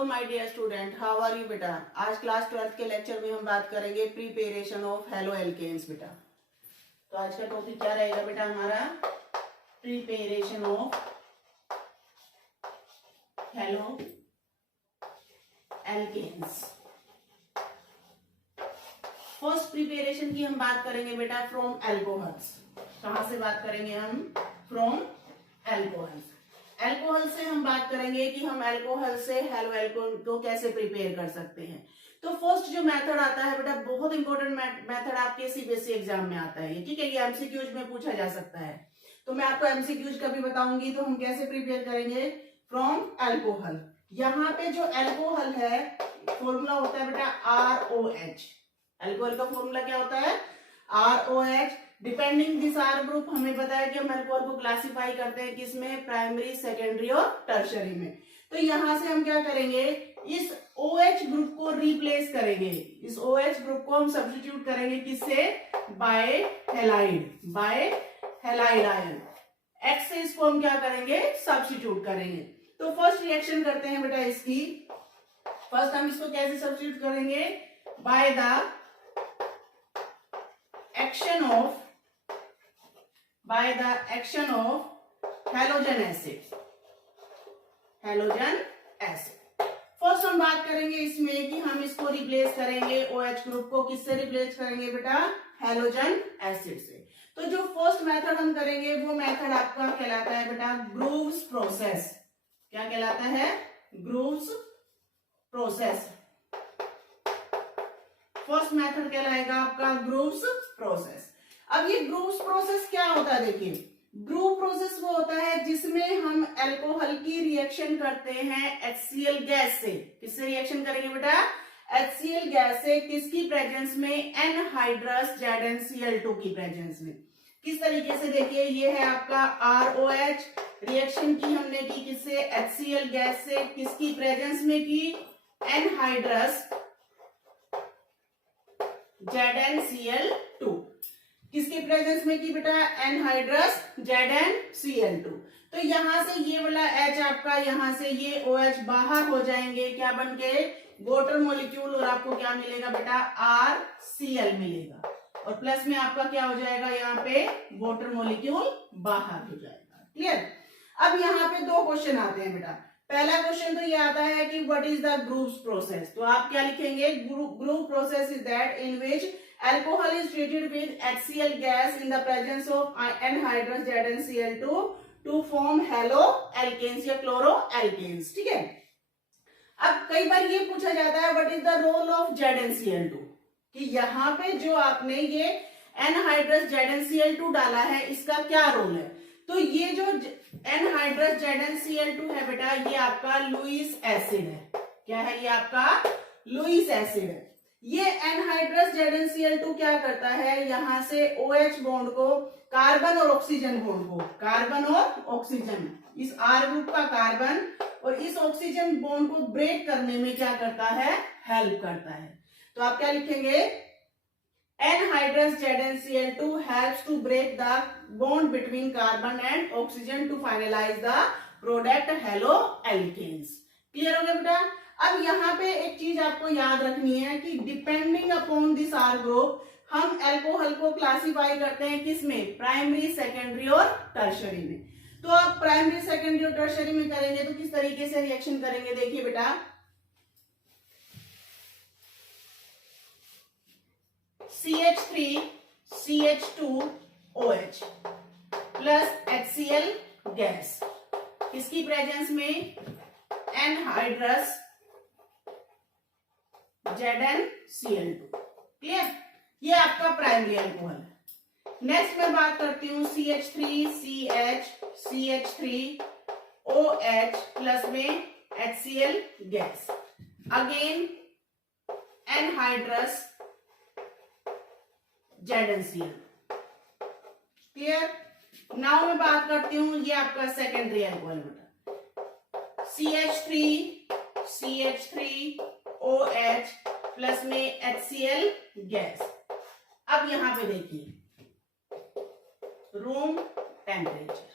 Hello my dear student, how are you बेटा। आज class 12th के लेक्चर में हम बात करेंगे प्रिपरेशन ऑफ हेलो एल्केन्स बेटा। तो आज का टॉपिक क्या रहेगा बेटा हमारा, preparation of halo alkanes. First preparation की हम बात करेंगे बेटा फ्रॉम एल्कोहल्स। कहां से बात करेंगे हम, फ्रॉम एल्कोहल्स। एल्कोहल से हम बात करेंगे कि हम एल्कोहल से हेलो एल्कोहल को कैसे प्रिपेयर कर सकते हैं। तो फर्स्ट जो मेथड आता है बेटा, बहुत इंपॉर्टेंट मेथड आपके सीबीएसई एग्जाम में आता है, ठीक है। ये एमसीक्यूज में पूछा जा सकता है, तो मैं आपको एमसीक्यूज का भी बताऊंगी। तो हम कैसे प्रिपेयर करेंगे फ्रॉम एल्कोहल। यहाँ पे जो एल्कोहल है फॉर्मूला होता है बेटा ROH। एल्कोहल का फॉर्मूला क्या होता है, ROH। Depending this R group, हमें पता है कि हम एल्कोहल को क्लासिफाई करते हैं किसमें, प्राइमरी, सेकेंडरी और टर्शरी में। तो यहां से हम क्या करेंगे, इस OH ग्रुप को रिप्लेस करेंगे। इस OH ग्रुप को हम सब्स्टिट्यूट करेंगे किससे, बाय हैलाइड आयन। X से इसको हम क्या करेंगे, सब्स्टिट्यूट करेंगे। तो फर्स्ट रिएक्शन करते हैं बेटा इसकी। फर्स्ट हम इसको कैसे सब्स्टिट्यूट करेंगे, by the action of halogen acid. First हम बात करेंगे इसमें कि हम इसको रिप्लेस करेंगे OH ग्रुप को, किससे रिप्लेस करेंगे बेटा, हैलोजन एसिड से। तो जो फर्स्ट मेथड हम करेंगे वो मेथड आपका कहलाता है बेटा ग्रूव्स प्रोसेस। क्या कहलाता है, ग्रूव्स प्रोसेस। फर्स्ट मेथड कहलाएगा आपका ग्रूव्स प्रोसेस। अब ये ग्रूव्स प्रोसेस क्या होता है, देखिए ग्रूव प्रोसेस वो होता है जिसमें हम अल्कोहल की रिएक्शन करते हैं HCl गैस से। किससे रिएक्शन करेंगे बेटा, HCl गैस से। किसकी प्रेजेंस में, एनहाइड्रस ZnCl2 की प्रेजेंस में। किस तरीके से, देखिए ये है आपका ROH। रिएक्शन की हमने की किससे, HCl गैस से। किसकी प्रेजेंस में की, एनहाइड्रस ZnCl2। किसके प्रेजेंस में की बेटा, एनहाइड्रस ZnCl2। तो यहां से ये वाला H आपका, यहां से ये OH बाहर हो जाएंगे, क्या बन के, वॉटर मॉलिक्यूल। और आपको क्या मिलेगा बेटा, RCl मिलेगा। और प्लस में आपका क्या हो जाएगा, यहाँ पे वॉटर मॉलिक्यूल बाहर हो जाएगा। क्लियर। अब यहाँ पे दो क्वेश्चन आते हैं बेटा। पहला क्वेश्चन तो ये आता है कि what is the Grove's process. तो आप क्या लिखेंगे, Grove process is that in which alcohol is treated with HCl gas in the presence of anhydrous ZnCl2 to form halo alkanes या chloro alkanes, ठीक है। अब कई बार ये पूछा जाता है what is the role of ZnCl2, कि यहाँ पे जो आपने ये एनहाइड्रस ZnCl2 डाला है इसका क्या रोल है। तो ये जो एनहाइड्रस ZnCl2 है बेटा, ये आपका लुईस एसिड है। क्या है, ये आपका लुईस एसिड है। ये एनहाइड्रस ZnCl2 क्या करता है, यहां से OH बॉन्ड को, कार्बन और ऑक्सीजन बॉन्ड को, कार्बन और ऑक्सीजन, इस R ग्रुप का कार्बन और इस ऑक्सीजन बॉन्ड को ब्रेक करने में क्या करता है, हेल्प करता है। तो आप क्या लिखेंगे, anhydrous ZnCl2 helps to break the bond between carbon and oxygen to finalize the product haloalkanes। Clear हो गया बेटा। अब यहाँ पे एक चीज आपको याद रखनी है कि depending upon this R group हम एल्कोहल को क्लासिफाई करते हैं किसमें, प्राइमरी, सेकेंडरी और टर्शरी में। तो आप प्राइमरी, सेकेंडरी और टर्शरी में करेंगे तो किस तरीके से रिएक्शन करेंगे, देखिए बेटा CH3CH2OH प्लस HCl गैस। किसकी प्रेजेंस में, एनहाइड्रस ZnCl2। क्लियर, ये आपका प्राइमरी अल्कोहल है। नेक्स्ट मैं बात करती हूँ CH3OH प्लस में HCl gas, again anhydrous ZnCl। Clear. Now मैं बात करती हूँ, ये आपका सेकेंडरी अल्कोहल बेटा, CH3OH प्लस में HCl गैस। अब यहां पे देखिए रूम टेम्परेचर।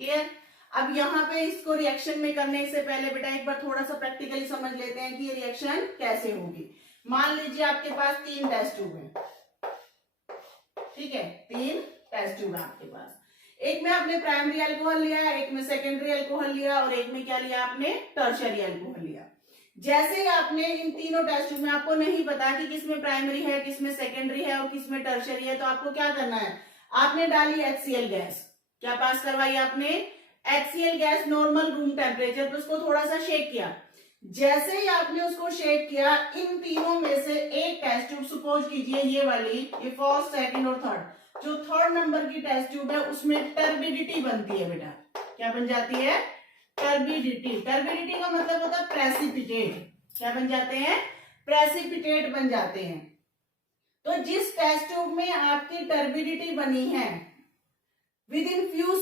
क्लियर। अब यहाँ पे इसको रिएक्शन में करने से पहले बेटा एक बार थोड़ा सा प्रैक्टिकली समझ लेते हैं कि ये रिएक्शन कैसे होगी। मान लीजिए आपके पास 3 टेस्ट ट्यूब है, ठीक है, 3 टेस्ट ट्यूब है आपके पास। एक में आपने प्राइमरी अल्कोहल लिया, एक में सेकेंडरी अल्कोहल लिया और एक में क्या लिया आपने, टर्शियरी अल्कोहल लिया। जैसे ही आपने इन तीनों टेस्ट ट्यूब में, आपको नहीं पता कि किसमें प्राइमरी है, किसमें सेकेंडरी है और किसमें टर्शियरी है, तो आपको क्या करना है, आपने डाली HCl गैस। क्या पास करवाई आपने, HCl gas normal room temperature पर, उसको थोड़ा सा शेक किया। जैसे ही आपने उसको शेक किया, इन तीनों में से एक टेस्ट ट्यूब, सपोज कीजिए ये वाली, ये फर्स्ट, सेकंड और थर्ड, जो थर्ड नंबर की टेस्ट ट्यूब है उसमें टर्बिडिटी बनती है बेटा। क्या बन जाती है, टर्बिडिटी। टर्बिडिटी का मतलब होता है प्रेसिपिटेट। क्या बन जाते हैं, प्रेसिपिटेट बन जाते हैं। तो जिस टेस्ट ट्यूब में आपकी टर्बिडिटी बनी है, within few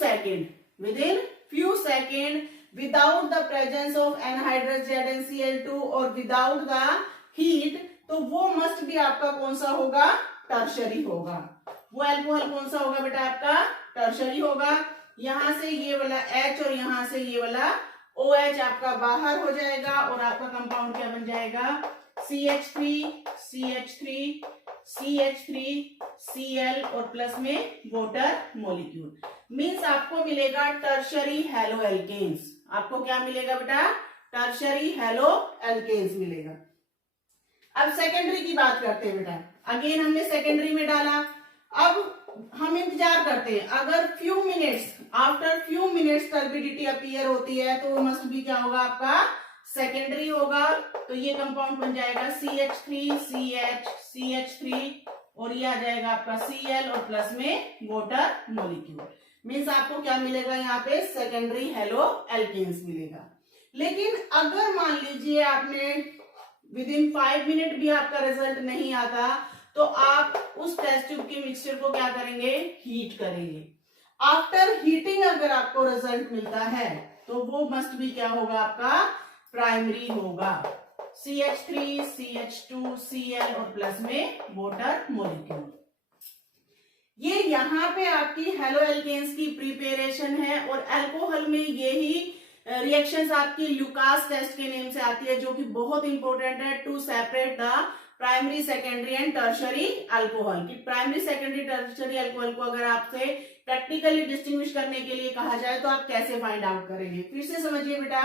second without the presence of anhydrous ZnCl2 और without the heat, तो वो मस्ट भी आपका कौन सा होगा, टर्शरी होगा। वो अल्कोहल कौन सा होगा बेटा, आपका टर्शरी होगा। यहां से ये वाला H और यहां से ये वाला OH आपका बाहर हो जाएगा और आपका कंपाउंड क्या बन जाएगा, CH3 और प्लस में वाटर मॉलिक्यूल। मींस आपको मिलेगा टर्शरी हेलो एल्केन्स। आपको क्या मिलेगा बेटा, टर्शरी हेलो एल्केन्स मिलेगा। अब सेकेंडरी की बात करते हैं बेटा। अगेन हमने सेकेंडरी में डाला, अब हम इंतजार करते हैं, अगर after few minutes turbidity appear होती है तो वो मस्ट भी क्या होगा, आपका सेकेंडरी होगा। तो ये कंपाउंड बन जाएगा CH3 और ये आ जाएगा आपका Cl और प्लस में वाटर मॉलिक्यूल। मीन्स आपको क्या मिलेगा, यहाँ पे सेकेंडरी हेलो एल्केन्स मिलेगा। लेकिन अगर मान लीजिए आपने विदिन 5 मिनट भी आपका रिजल्ट नहीं आता, तो आप उस टेस्ट ट्यूब के मिक्सचर को क्या करेंगे, हीट करेंगे। आफ्टर हीटिंग अगर आपको रिजल्ट मिलता है तो वो मस्ट भी क्या होगा, आपका प्राइमरी होगा। CH3 CH2 Cl और प्लस में वाटर मॉलिक्यूल। ये यहाँ पे आपकी हेलो एल्केन्स की प्रिपेरेशन है। और अल्कोहल में यही रिएक्शंस आपकी लुकास टेस्ट के नेम से आती है, जो कि बहुत इंपॉर्टेंट है to separate the primary, secondary and tertiary alcohol. कि प्राइमरी, सेकेंडरी, टर्शरी अल्कोहल को अगर आपसे प्रैक्टिकली डिस्टिंग्विश करने के लिए कहा जाए तो आप कैसे फाइंड आउट करेंगे। फिर से समझिए बेटा,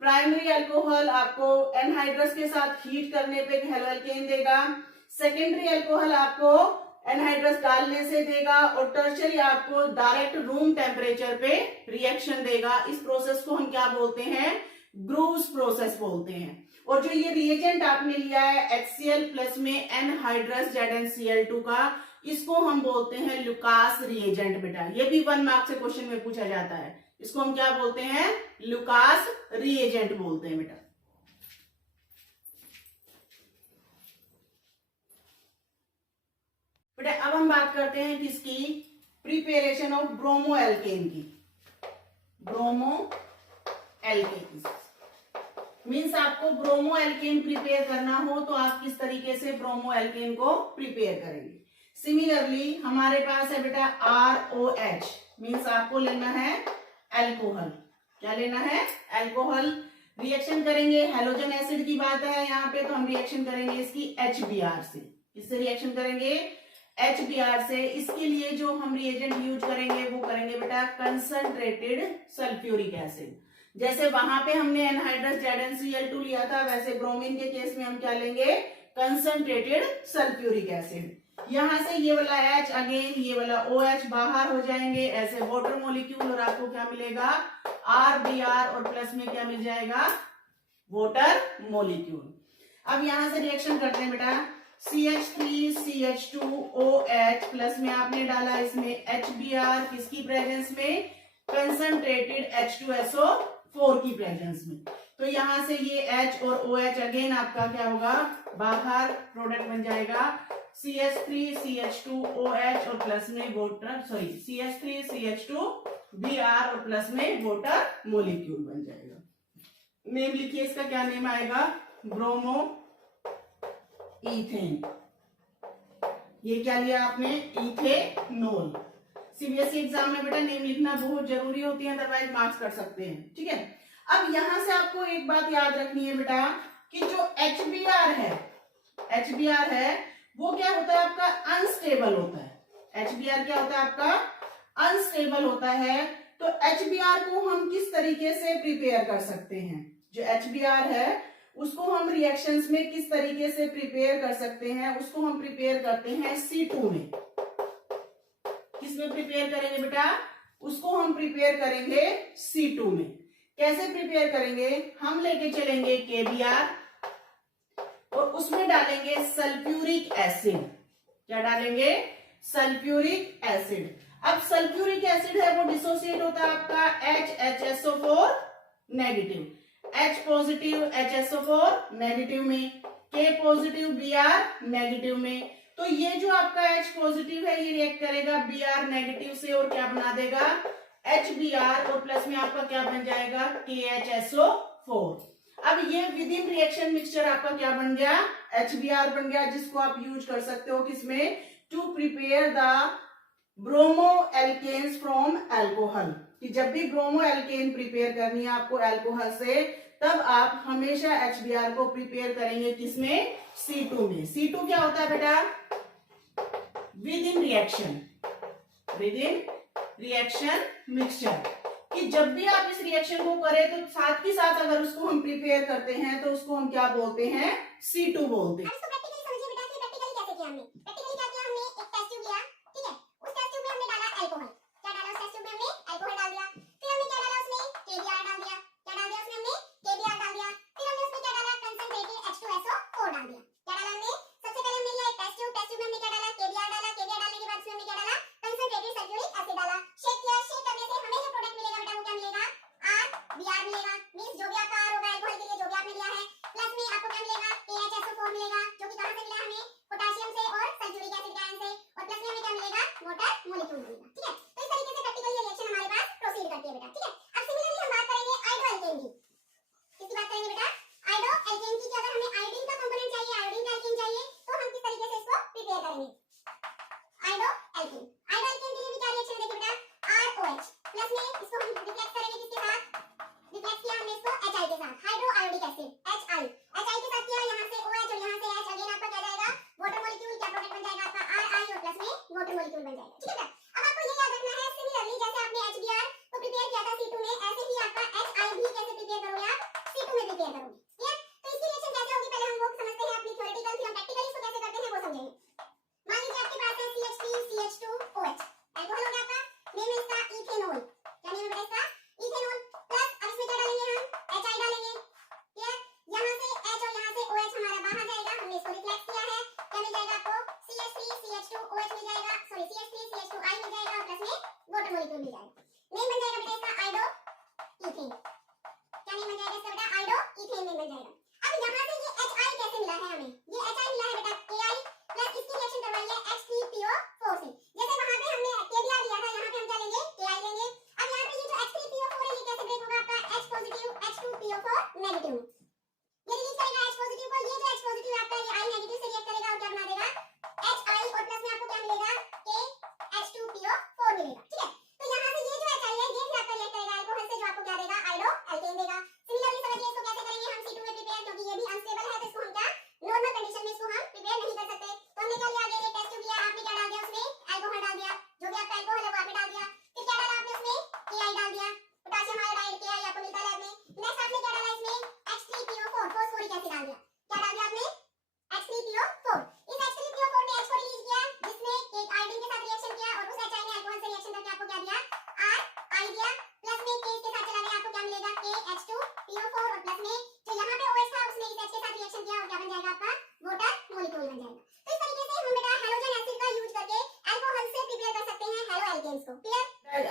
प्राइमरी अल्कोहल आपको एनहाइड्रस के साथ हीट करने पे हेलो एल्केन देगा, सेकेंडरी अल्कोहल आपको एनहाइड्रस डालने से देगा, और टर्शरी आपको डायरेक्ट रूम टेम्परेचर पे रिएक्शन देगा। इस प्रोसेस को हम क्या बोलते हैं, ग्रूव्स प्रोसेस बोलते हैं। और जो ये रिएजेंट आपने लिया है HCl प्लस में एनहाइड्रस ZnCl2 का, इसको हम बोलते हैं लुकास रिएजेंट बेटा। ये भी 1 मार्क से क्वेश्चन में पूछा जाता है। इसको हम क्या बोलते हैं, लुकास रिएजेंट बोलते हैं बेटा। बेटा अब हम बात करते हैं किसकी, प्रिपेरेशन ऑफ ब्रोमो एल्केन की। ब्रोमो एल्केन मीन्स आपको ब्रोमो एल्केन प्रिपेयर करना हो तो आप किस तरीके से ब्रोमो एल्केन को प्रिपेयर करेंगे। सिमिलरली हमारे पास है बेटा ROH, मीन्स आपको लेना है अल्कोहल। क्या लेना है, अल्कोहल। रिएक्शन करेंगे, हेलोजन एसिड की बात है यहाँ पे, तो हम रिएक्शन करेंगे इसकी HBr से। किससे रिएक्शन करेंगे, HBr से। इसके लिए जो हम रिएजेंट यूज करेंगे वो करेंगे बेटा कंसंट्रेटेड सल्फ्यूरिक एसिड। जैसे वहां पे हमने एनहाइड्रस ZnCl2 लिया था, वैसे ब्रोमीन के केस में हम क्या लेंगे, कंसंट्रेटेड सल्फ्यूरिक एसिड। यहां से ये वाला H अगेन ये वाला OH बाहर हो जाएंगे ऐसे वाटर मॉलिक्यूल, और आपको क्या मिलेगा RBr और प्लस में क्या मिल जाएगा, वाटर मॉलिक्यूल। अब यहां से रिएक्शन करते हैं बेटा, CH3 CH2OH प्लस में आपने डाला इसमें HBr, किसकी प्रेजेंस में, कंसंट्रेटेड H2SO4 की प्रेजेंस में। तो यहां से ये H और OH अगेन आपका क्या होगा, बाहर प्रोडक्ट बन जाएगा CH3 CH2OH और प्लस में वाटर, CH3 CH2Br और प्लस में वाटर मॉलिक्यूल बन जाएगा। नेम लिखिए इसका, क्या नेम आएगा, ब्रोमो इथेन। ये क्या लिया आपने, इथेनॉल। सीबीएसई एग्जाम में बेटा नेम लिखना बहुत जरूरी होती है, अदरवाइज मार्क्स कट सकते हैं। ठीक है, अब यहां से आपको एक बात याद रखनी है बेटा कि जो एचबीआर है वो क्या होता है आपका, अनस्टेबल होता है। एचबीआर क्या होता है आपका, अनस्टेबल होता है। तो एचबीआर को हम किस तरीके से प्रिपेयर कर सकते हैं, जो एचबीआर है उसको हम रिएक्शंस में किस तरीके से प्रिपेयर कर सकते हैं, उसको हम प्रिपेयर करते हैं C2 में। किसमें प्रिपेयर करेंगे बेटा, उसको हम प्रिपेयर करेंगे C2 में। कैसे प्रिपेयर करेंगे, हम लेके चलेंगे KBr और उसमें डालेंगे सल्फ्यूरिक एसिड। क्या डालेंगे, सल्फ्यूरिक एसिड। अब सल्फ्यूरिक एसिड है वो डिसोसिएट होता है आपका HHSO4 negative, H positive HSO4 negative में, K पॉजिटिव Br नेगेटिव में। तो ये जो आपका H पॉजिटिव है ये रिएक्ट करेगा Br नेगेटिव से और क्या बना देगा, HBr, और प्लस में आपका क्या बन जाएगा, KHSO4। अब ये विद इन रिएक्शन मिक्सचर आपका क्या बन गया, HBr बन गया, जिसको आप यूज कर सकते हो किसमें, to prepare the bromo alkanes from alcohol. कि जब भी ब्रोमो एल्केन प्रिपेयर करनी है आपको एल्कोहल से, तब आप हमेशा HBr को प्रिपेयर करेंगे किसमें, C2 में। C2 क्या होता है बेटा, विद इन रिएक्शन मिक्सचर। कि जब भी आप इस रिएक्शन को करें तो साथ ही साथ अगर उसको हम प्रिपेयर करते हैं तो उसको हम क्या बोलते हैं, C2 बोलते हैं।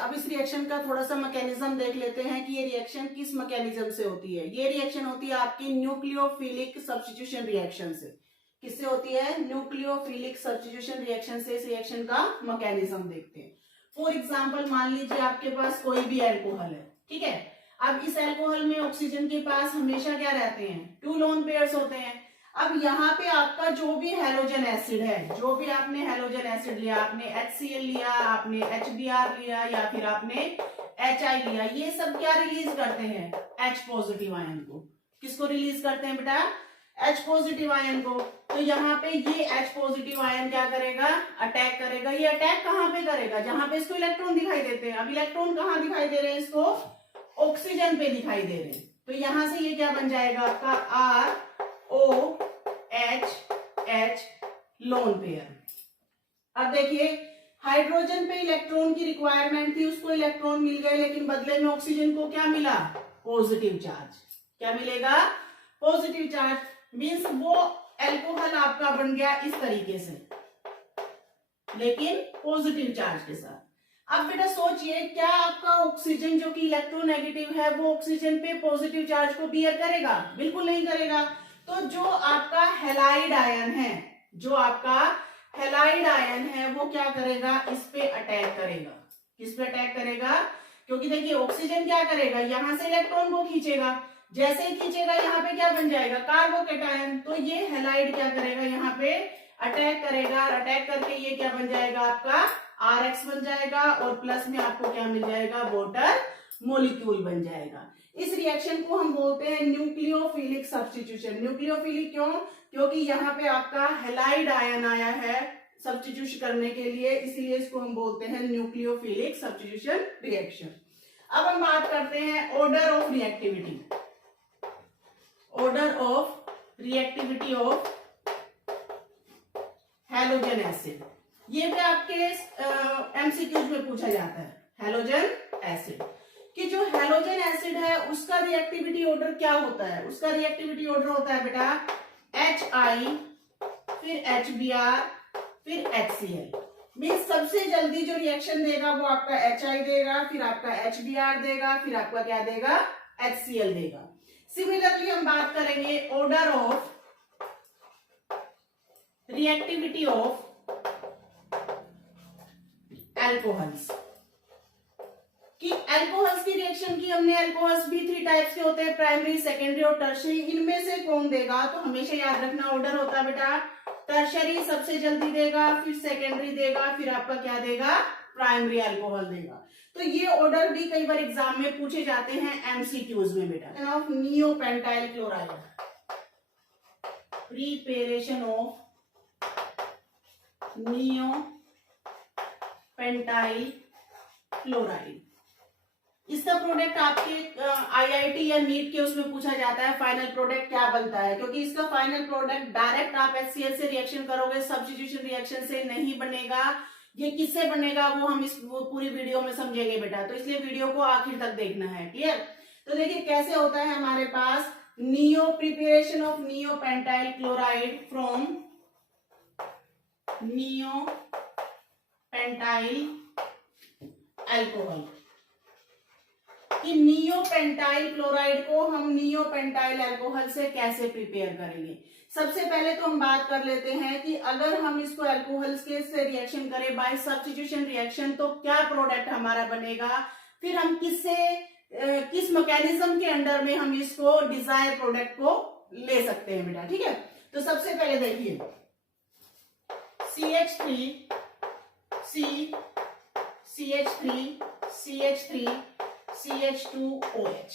अब इस रिएक्शन का थोड़ा सा मैकेनिज्म देख लेते हैं कि ये रिएक्शन किस मैकेनिज्म से होती है। ये रिएक्शन होती है आपकी न्यूक्लियोफिलिक सब्स्टिट्यूशन रिएक्शन से। किससे होती है, न्यूक्लियोफिलिक सब्स्टिट्यूशन रिएक्शन से। इस रिएक्शन का मैकेनिज्म देखते हैं। फॉर एग्जाम्पल मान लीजिए आपके पास कोई भी एल्कोहल है, ठीक है। अब इस एल्कोहल में ऑक्सीजन के पास हमेशा क्या रहते हैं, 2 लोन पेयर्स होते हैं। अब यहाँ पे आपका जो भी हैलोजन एसिड है, जो भी आपने हैलोजन एसिड लिया, आपने HCl लिया, आपने HBr लिया या फिर आपने HI लिया, ये सब क्या रिलीज करते हैं? H पॉजिटिव आयन को। किसको रिलीज करते हैं बेटा? H पॉजिटिव आयन को। तो यहाँ पे ये H पॉजिटिव आयन क्या करेगा? अटैक करेगा। ये अटैक कहाँ पे करेगा? जहां पे इसको इलेक्ट्रॉन दिखाई देते हैं। अब इलेक्ट्रॉन कहाँ दिखाई दे रहे हैं? इसको ऑक्सीजन पे दिखाई दे रहे हैं। तो यहां से ये क्या बन जाएगा आपका? ROH lone pair. अब देखिए, हाइड्रोजन पे इलेक्ट्रॉन की रिक्वायरमेंट थी, उसको इलेक्ट्रॉन मिल गए, लेकिन बदले में ऑक्सीजन को क्या मिला? Positive charge. क्या मिलेगा? Positive charge. मीन्स वो एल्कोहल आपका बन गया इस तरीके से, लेकिन पॉजिटिव चार्ज के साथ। अब बेटा सोचिए, क्या आपका ऑक्सीजन जो कि इलेक्ट्रोनेगेटिव है वो ऑक्सीजन पे पॉजिटिव चार्ज को बियर करेगा? बिल्कुल नहीं करेगा। तो जो आपका हैलाइड आयन है, जो आपका हैलाइड आयन है, वो क्या करेगा? इस पे अटैक करेगा। किस पे अटैक करेगा? क्योंकि देखिए ऑक्सीजन क्या करेगा? यहां से इलेक्ट्रॉन को खींचेगा। जैसे ही खींचेगा यहाँ पे क्या बन जाएगा? कार्बोकेटायन। तो ये हैलाइड क्या करेगा? यहाँ पे अटैक करेगा। अटैक करके ये क्या बन जाएगा आपका? RX बन जाएगा और प्लस में आपको क्या मिल जाएगा? वाटर मोलिक्यूल बन जाएगा। इस रिएक्शन को हम बोलते हैं न्यूक्लियोफिलिक सब्स्टिट्यूशन। न्यूक्लियोफिलिक क्यों? क्योंकि यहाँ पे आपका हैलाइड आयन आया है सब्स्टिट्यूशन करने के लिए, इसलिए इसको हम बोलते हैं न्यूक्लियोफिलिक सब्स्टिट्यूशन रिएक्शन। अब हम बात करते हैं order of reactivity. Order of reactivity of halogen acid. ये भी आपके MCQs में पूछा जाता है। हैलोजन एसिड कि जो हैलोजन एसिड है उसका रिएक्टिविटी ऑर्डर क्या होता है? उसका रिएक्टिविटी ऑर्डर होता है बेटा HI, फिर HBr, फिर HCl। मीन्स सबसे जल्दी जो रिएक्शन देगा वो आपका HI देगा, फिर आपका HBr देगा, फिर आपका क्या देगा? HCl देगा। सिमिलरली हम बात करेंगे order of reactivity of alcohols. कि एल्कोहल्स की रिएक्शन की हमने, एल्कोहल्स भी 3 टाइप्स के होते हैं, प्राइमरी, सेकेंडरी और टर्शरी। इनमें से कौन देगा? तो हमेशा याद रखना ऑर्डर होता है बेटा, टर्शरी सबसे जल्दी देगा, फिर सेकेंडरी देगा, फिर आपका क्या देगा? प्राइमरी अल्कोहल देगा। तो ये ऑर्डर भी कई बार एग्जाम में पूछे जाते हैं MCQs में बेटा। Of neopentyl chloride, preparation of neopentyl chloride. इसका प्रोडक्ट आपके IIT या नीट के उसमें पूछा जाता है, फाइनल प्रोडक्ट क्या बनता है? क्योंकि इसका फाइनल प्रोडक्ट डायरेक्ट आप HCl से रिएक्शन करोगे, सब्स्टिट्यूशन रिएक्शन से नहीं बनेगा। ये किससे बनेगा वो हम इस पूरी वीडियो में समझेंगे बेटा, तो इसलिए वीडियो को आखिर तक देखना है। क्लियर? तो देखिए कैसे होता है हमारे पास preparation of neopentyl chloride from neopentyl alcohol. कि नियोपेंटाइल क्लोराइड को हम नियोपेंटाइल अल्कोहल से कैसे प्रिपेयर करेंगे। सबसे पहले तो हम बात कर लेते हैं कि अगर हम इसको अल्कोहल्स के से रिएक्शन करें बाय सब्स्टिट्यूशन रिएक्शन तो क्या प्रोडक्ट हमारा बनेगा, फिर हम किस मैकेनिज्म के अंडर में हम इसको डिजायर प्रोडक्ट को ले सकते हैं बेटा। ठीक है, तो सबसे पहले देखिए CH3CH3CH2OH,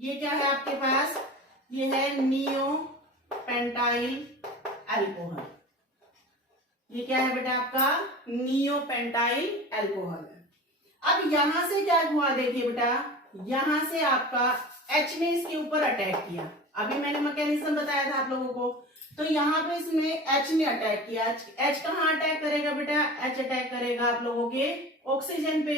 ये क्या है आपके पास? ये है नियोपेंटाइल अल्कोहल। ये क्या है बेटा आपका? नियोपेंटाइल अल्कोहल है। अब यहां से क्या हुआ देखिए बेटा, यहां से आपका H ने इसके ऊपर अटैक किया। अभी मैंने मैकेनिज्म बताया था आप लोगों को, तो यहाँ पे इसमें H ने अटैक किया। H कहाँ अटैक करेगा बेटा? H अटैक करेगा आप लोगों के ऑक्सीजन पे।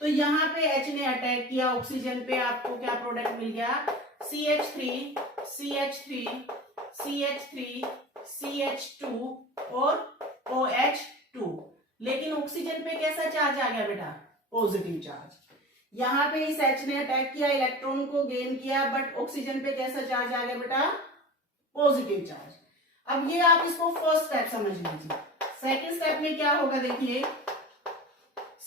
तो यहाँ पे H ने अटैक किया ऑक्सीजन पे, आपको क्या प्रोडक्ट मिल गया? CH3CH2 और OH2। लेकिन ऑक्सीजन पे कैसा चार्ज आ गया बेटा? Positive charge. यहाँ पे इस H ने अटैक किया, इलेक्ट्रॉन को गेन किया, बट ऑक्सीजन पे कैसा चार्ज आ गया बेटा? Positive charge. अब ये आप इसको फर्स्ट स्टेप समझ लीजिए। सेकंड स्टेप में क्या होगा देखिए,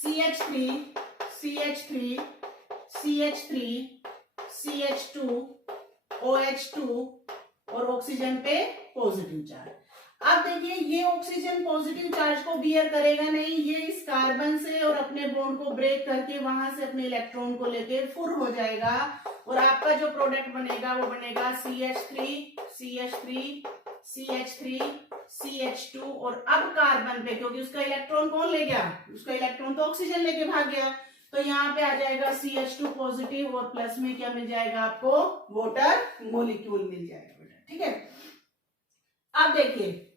CH3CH2OH2 और ऑक्सीजन पे पॉजिटिव चार्ज। अब देखिए ये ऑक्सीजन पॉजिटिव चार्ज को बियर करेगा नहीं, ये इस कार्बन से और अपने बॉन्ड को ब्रेक करके वहां से अपने इलेक्ट्रॉन को लेके फुर हो जाएगा और आपका जो प्रोडक्ट बनेगा वो बनेगा CH3 CH3 CH3 CH2 और अब कार्बन पे, क्योंकि उसका इलेक्ट्रॉन कौन ले गया, उसका इलेक्ट्रॉन तो ऑक्सीजन लेके भाग गया, तो यहाँ पे आ जाएगा CH2 पॉजिटिव और प्लस में क्या मिल जाएगा आपको, वाटर मोलिक्यूल मिल जाएगा बेटा। ठीक है, अब देखिए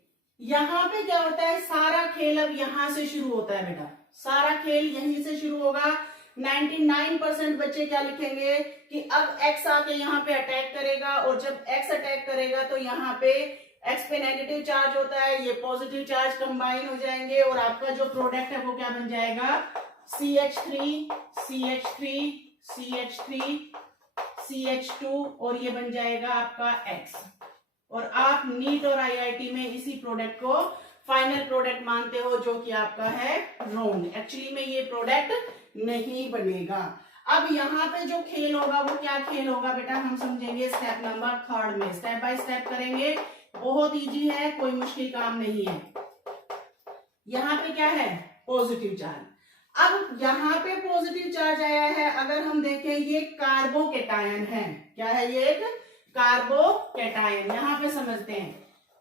यहाँ पे क्या होता है, सारा खेल अब यहां से शुरू होता है बेटा, सारा खेल यहीं से शुरू होगा। 99% बच्चे क्या लिखेंगे कि अब X आके यहाँ पे अटैक करेगा और जब X अटैक करेगा तो यहाँ पे X पे नेगेटिव चार्ज होता है, ये पॉजिटिव चार्ज कंबाइन हो जाएंगे और आपका जो प्रोडक्ट है वो क्या बन जाएगा, CH3 CH3 CH3 CH2 और ये बन जाएगा आपका X। और आप नीट और IIT में इसी प्रोडक्ट को फाइनल प्रोडक्ट मानते हो, जो कि आपका है रॉन्ग। एक्चुअली में ये प्रोडक्ट नहीं बनेगा। अब यहाँ पे जो खेल होगा वो क्या खेल होगा बेटा, हम समझेंगे स्टेप नंबर 3 में, स्टेप बाय स्टेप करेंगे, बहुत इजी है, कोई मुश्किल काम नहीं है। यहाँ पे क्या है, पॉजिटिव चार्ज। अब यहाँ पे पॉजिटिव चार्ज आया है, अगर हम देखें ये कार्बोकेटायन है, क्या है ये, एक कार्बोकेटायन। यहाँ पे समझते हैं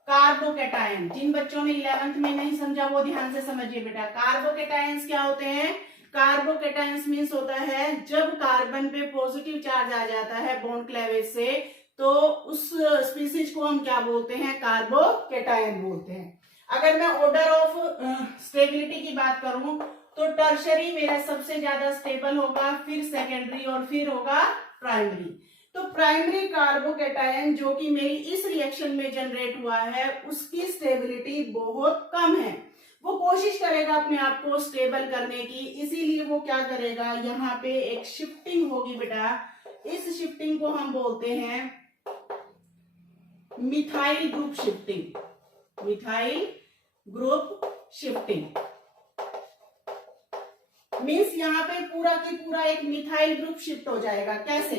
कार्बोकेटायन, जिन बच्चों ने 11th में नहीं समझा वो ध्यान से समझिए बेटा। कार्बोकेटायंस क्या होते हैं, कार्बोकेटायंस मीन्स होता है जब कार्बन पे पॉजिटिव चार्ज आ जाता है बॉन्ड क्लेवेज से, तो उस स्पीसीज को हम क्या बोलते हैं, कार्बोकेटायन बोलते हैं। अगर मैं ऑर्डर ऑफ स्टेबिलिटी की बात करूं तो टर्शरी मेरा सबसे ज्यादा स्टेबल होगा, फिर सेकेंडरी और फिर होगा प्राइमरी। तो प्राइमरी कार्बोकेटायन जो कि मेरी इस रिएक्शन में जनरेट हुआ है उसकी स्टेबिलिटी बहुत कम है, वो कोशिश करेगा अपने आप को स्टेबल करने की, इसीलिए वो क्या करेगा, यहाँ पे एक शिफ्टिंग होगी बेटा, इस शिफ्टिंग को हम बोलते हैं methyl group shifting, methyl group shifting. Means यहाँ पे पूरा की पूरा एक मिथाइल ग्रुप शिफ्ट हो जाएगा। कैसे,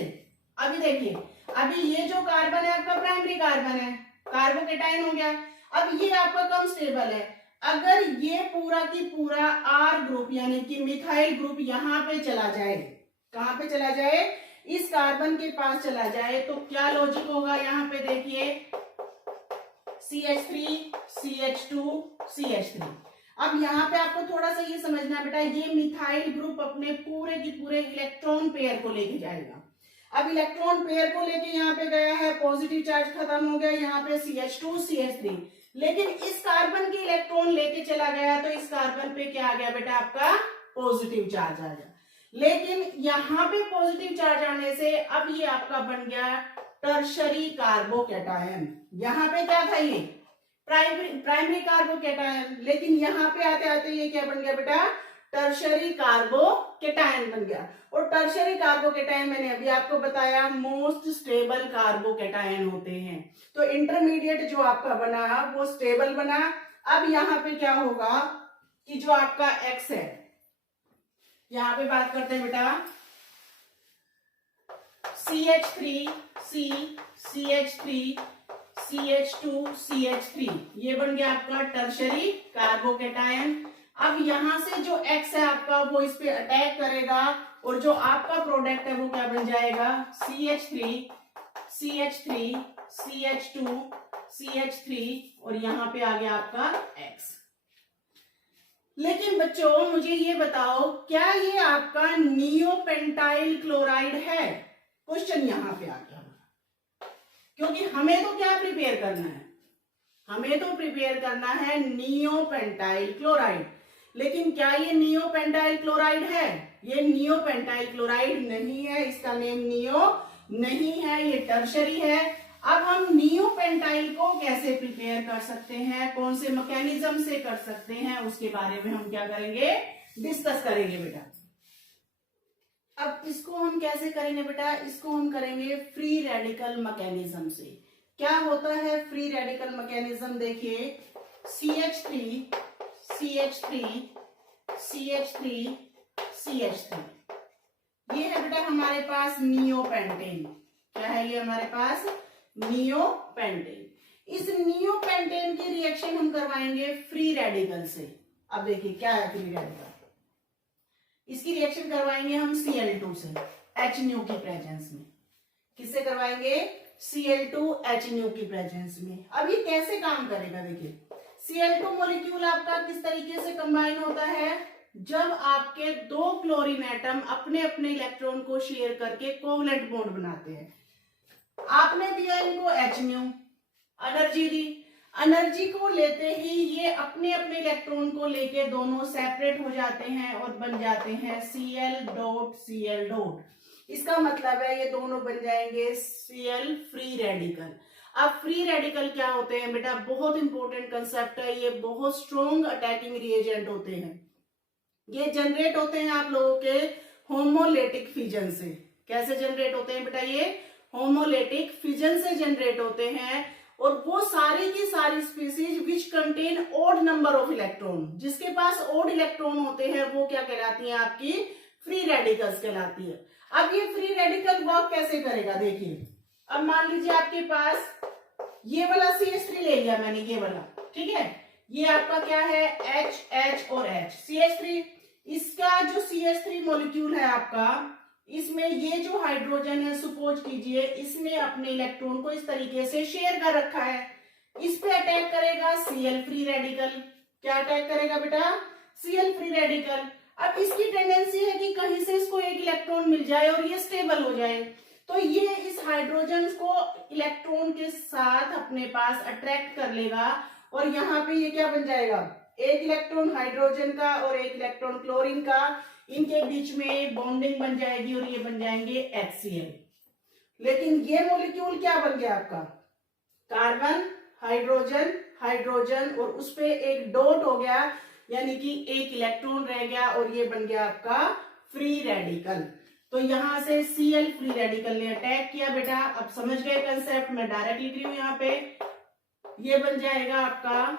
अभी देखिए, अभी ये जो कार्बन है आपका प्राइमरी कार्बन है, कार्बोकेटायन हो गया, अब ये आपका कम स्टेबल है। अगर ये पूरा की पूरा R ग्रुप यानी कि मिथाइल ग्रुप यहाँ पे चला जाए, कहां पे चला जाए, इस कार्बन के पास चला जाए, तो क्या लॉजिक होगा, यहाँ पे देखिए CH3 CH2 CH3। अब यहाँ पे आपको थोड़ा सा ये समझना बेटा, ये मिथाइल ग्रुप अपने पूरे की पूरे इलेक्ट्रॉन पेयर को लेके जाएगा। अब इलेक्ट्रॉन पेयर को लेके यहाँ पे गया है, पॉजिटिव चार्ज खत्म हो गया, यहाँ पे CH2 CH3, लेकिन इस कार्बन के इलेक्ट्रॉन लेके चला गया तो इस कार्बन पे क्या आ गया बेटा, आपका पॉजिटिव चार्ज आ गया। लेकिन यहाँ पे पॉजिटिव चार्ज आने से अब ये आपका बन गया टर्शरी कार्बोकेटायन। यहाँ पे क्या था, ये प्राइमरी कार्बोकेटायन, लेकिन यहाँ पे आते आते ये क्या बन गया बेटा, टर्शरी कार्बोकेटायन बन गया। और टर्शरी कार्बोकेटायन मैंने अभी आपको बताया मोस्ट स्टेबल कार्बोकेटायन होते हैं। तो इंटरमीडिएट जो आपका बना वो स्टेबल बना। अब यहाँ पे क्या होगा कि जो आपका X है, यहाँ पे बात करते हैं बेटा CH3 C CH3 CH2 CH3, ये बन गया आपका टर्शरी कार्बोकेटायन। अब यहां से जो X है आपका वो इस पे अटैक करेगा और जो आपका प्रोडक्ट है वो क्या बन जाएगा, CH3 CH3 CH2 CH3 और यहाँ पे आ गया आपका X। लेकिन बच्चों मुझे ये बताओ, क्या ये आपका नियोपेंटाइल क्लोराइड है, क्वेश्चन यहाँ पे आ गया, क्योंकि हमें तो क्या प्रिपेयर करना है, हमें तो प्रिपेयर करना है नियोपेंटाइल क्लोराइड। लेकिन क्या ये नियोपेंटाइल क्लोराइड है, ये नियोपेंटाइल क्लोराइड नहीं है, इसका नेम नियो नहीं है, ये टर्शरी है। अब हम नियोपेंटाइल को कैसे प्रिपेयर कर सकते हैं, कौन से मैकेनिज्म से कर सकते हैं, उसके बारे में हम क्या करेंगे, डिस्कस करेंगे बेटा। अब इसको हम कैसे करेंगे बेटा, इसको हम करेंगे फ्री रेडिकल मैकेनिज्म से। क्या होता है फ्री रेडिकल मैकेनिज्म, देखिए CH3 CH3 CH3 CH3, ये है बेटा हमारे पास नियोपेंटेन। क्या है ये हमारे पास, नियोपेंटेन। इस नियोपेंटेन की रिएक्शन हम करवाएंगे फ्री रेडिकल से। अब देखिए क्या है फ्री रेडिकल, इसकी रिएक्शन करवाएंगे हम Cl2 से HNu की प्रेजेंस में। किससे करवाएंगे? Cl2HNu की प्रेजेंस में। अब ये कैसे काम करेगा देखिए, Cl2 मॉलिक्यूल आपका किस तरीके से कंबाइन होता है, जब आपके दो क्लोरीन एटम अपने अपने इलेक्ट्रॉन को शेयर करके कोवलेंट बॉन्ड बनाते हैं। आपने दिया इनको HNu, एनर्जी दी, एनर्जी को लेते ही ये अपने अपने इलेक्ट्रॉन को लेके दोनों सेपरेट हो जाते हैं और बन जाते हैं Cl.Cl. इसका मतलब है ये दोनों बन जाएंगे Cl फ्री रेडिकल। अब फ्री रेडिकल क्या होते हैं बेटा, बहुत इंपॉर्टेंट कंसेप्ट है, ये बहुत स्ट्रॉन्ग अटैकिंग रिएजेंट होते हैं। ये जनरेट होते हैं आप लोगों के होमोलेटिक फिजन से। कैसे जनरेट होते हैं बेटा? ये होमोलेटिक फिजन से जनरेट होते हैं। और वो सारी की सारी species which contain odd number of electron, जिसके पास ऑड इलेक्ट्रॉन होते हैं वो क्या कहलाती है? आपकी फ्री रेडिकल्स कहलाती है। अब ये फ्री रेडिकल वर्क कैसे करेगा देखिए, अब मान लीजिए आपके पास ये वाला CH3 ले लिया मैंने, ये वाला, ठीक है, ये आपका क्या है? H और H, CH3। इसका जो CH3 मॉलिक्यूल है आपका, इसमें ये जो हाइड्रोजन है, सपोज कीजिए इसने अपने इलेक्ट्रॉन को इस तरीके से शेयर कर रखा है, इस पे अटैक करेगा Cl फ्री रेडिकल। क्या अटैक करेगा बेटा? Cl free radical. अब इसकी टेंडेंसी है कि कहीं से इसको एक इलेक्ट्रॉन मिल जाए और ये स्टेबल हो जाए, तो ये इस हाइड्रोजन को इलेक्ट्रॉन के साथ अपने पास अट्रैक्ट कर लेगा और यहाँ पे ये क्या बन जाएगा? एक इलेक्ट्रॉन हाइड्रोजन का और एक इलेक्ट्रॉन क्लोरीन का, इनके बीच में बॉन्डिंग बन जाएगी और ये बन जाएंगे HCl। लेकिन ये मॉलिक्यूल क्या बन गया आपका? कार्बन हाइड्रोजन हाइड्रोजन और उस पे एक डॉट हो गया, यानी कि एक इलेक्ट्रॉन रह गया और ये बन गया आपका फ्री रेडिकल। तो यहां से Cl फ्री रेडिकल ने अटैक किया बेटा। अब समझ गए कंसेप्ट, मैं डायरेक्ट लिख रही हूं यहाँ पे। ये बन जाएगा आपका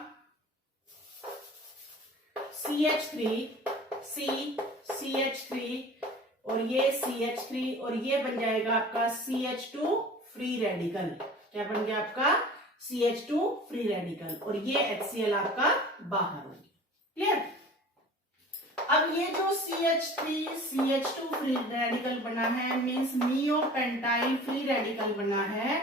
CH3 और ये CH3 और ये बन जाएगा आपका CH2 फ्री रेडिकल। क्या बन गया आपका? CH2 फ्री रेडिकल और ये HCl आपका बाहर हो गया। क्लियर? अब ये जो CH2 फ्री रेडिकल बना है, मींस नियोपेंटाइल फ्री रेडिकल बना है।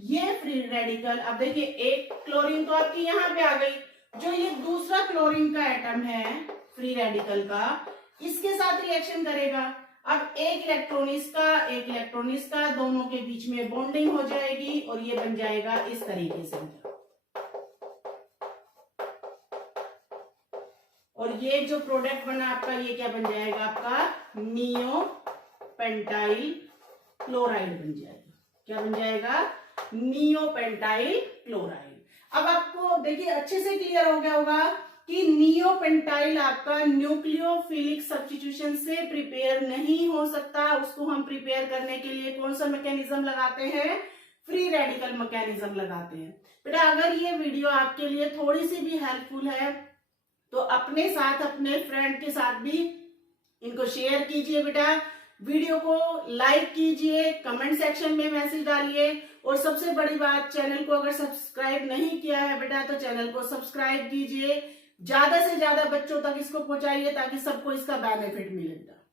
ये फ्री रेडिकल, अब देखिए एक क्लोरीन तो आपकी यहाँ पे आ गई, जो ये दूसरा क्लोरीन का एटम है फ्री रेडिकल का, इसके साथ रिएक्शन करेगा। अब एक इलेक्ट्रॉन इसका, दोनों के बीच में बॉन्डिंग हो जाएगी और ये बन जाएगा इस तरीके से। और ये जो प्रोडक्ट बना आपका, ये क्या बन जाएगा? आपका नियोपेंटाइल क्लोराइड बन जाएगा। क्या बन जाएगा? Neopentyl chloride. अब आपको देखिए अच्छे से क्लियर हो गया होगा कि नियोपेंटाइल आपका न्यूक्लियोफिलिक सब्स्टिट्यूशन से प्रिपेयर नहीं हो सकता। उसको हम प्रिपेयर करने के लिए कौन सा मैकेनिज्म लगाते हैं? फ्री रेडिकल मैकेनिज्म लगाते हैं। बेटा अगर ये वीडियो आपके लिए थोड़ी सी भी हेल्पफुल है तो अपने साथ, अपने फ्रेंड के साथ भी इनको शेयर कीजिए बेटा। वीडियो को लाइक कीजिए, कमेंट सेक्शन में मैसेज डालिए और सबसे बड़ी बात, चैनल को अगर सब्सक्राइब नहीं किया है बेटा तो चैनल को सब्सक्राइब कीजिए। ज्यादा से ज्यादा बच्चों तक इसको पहुंचाइए ताकि सबको इसका बेनिफिट मिले बेटा।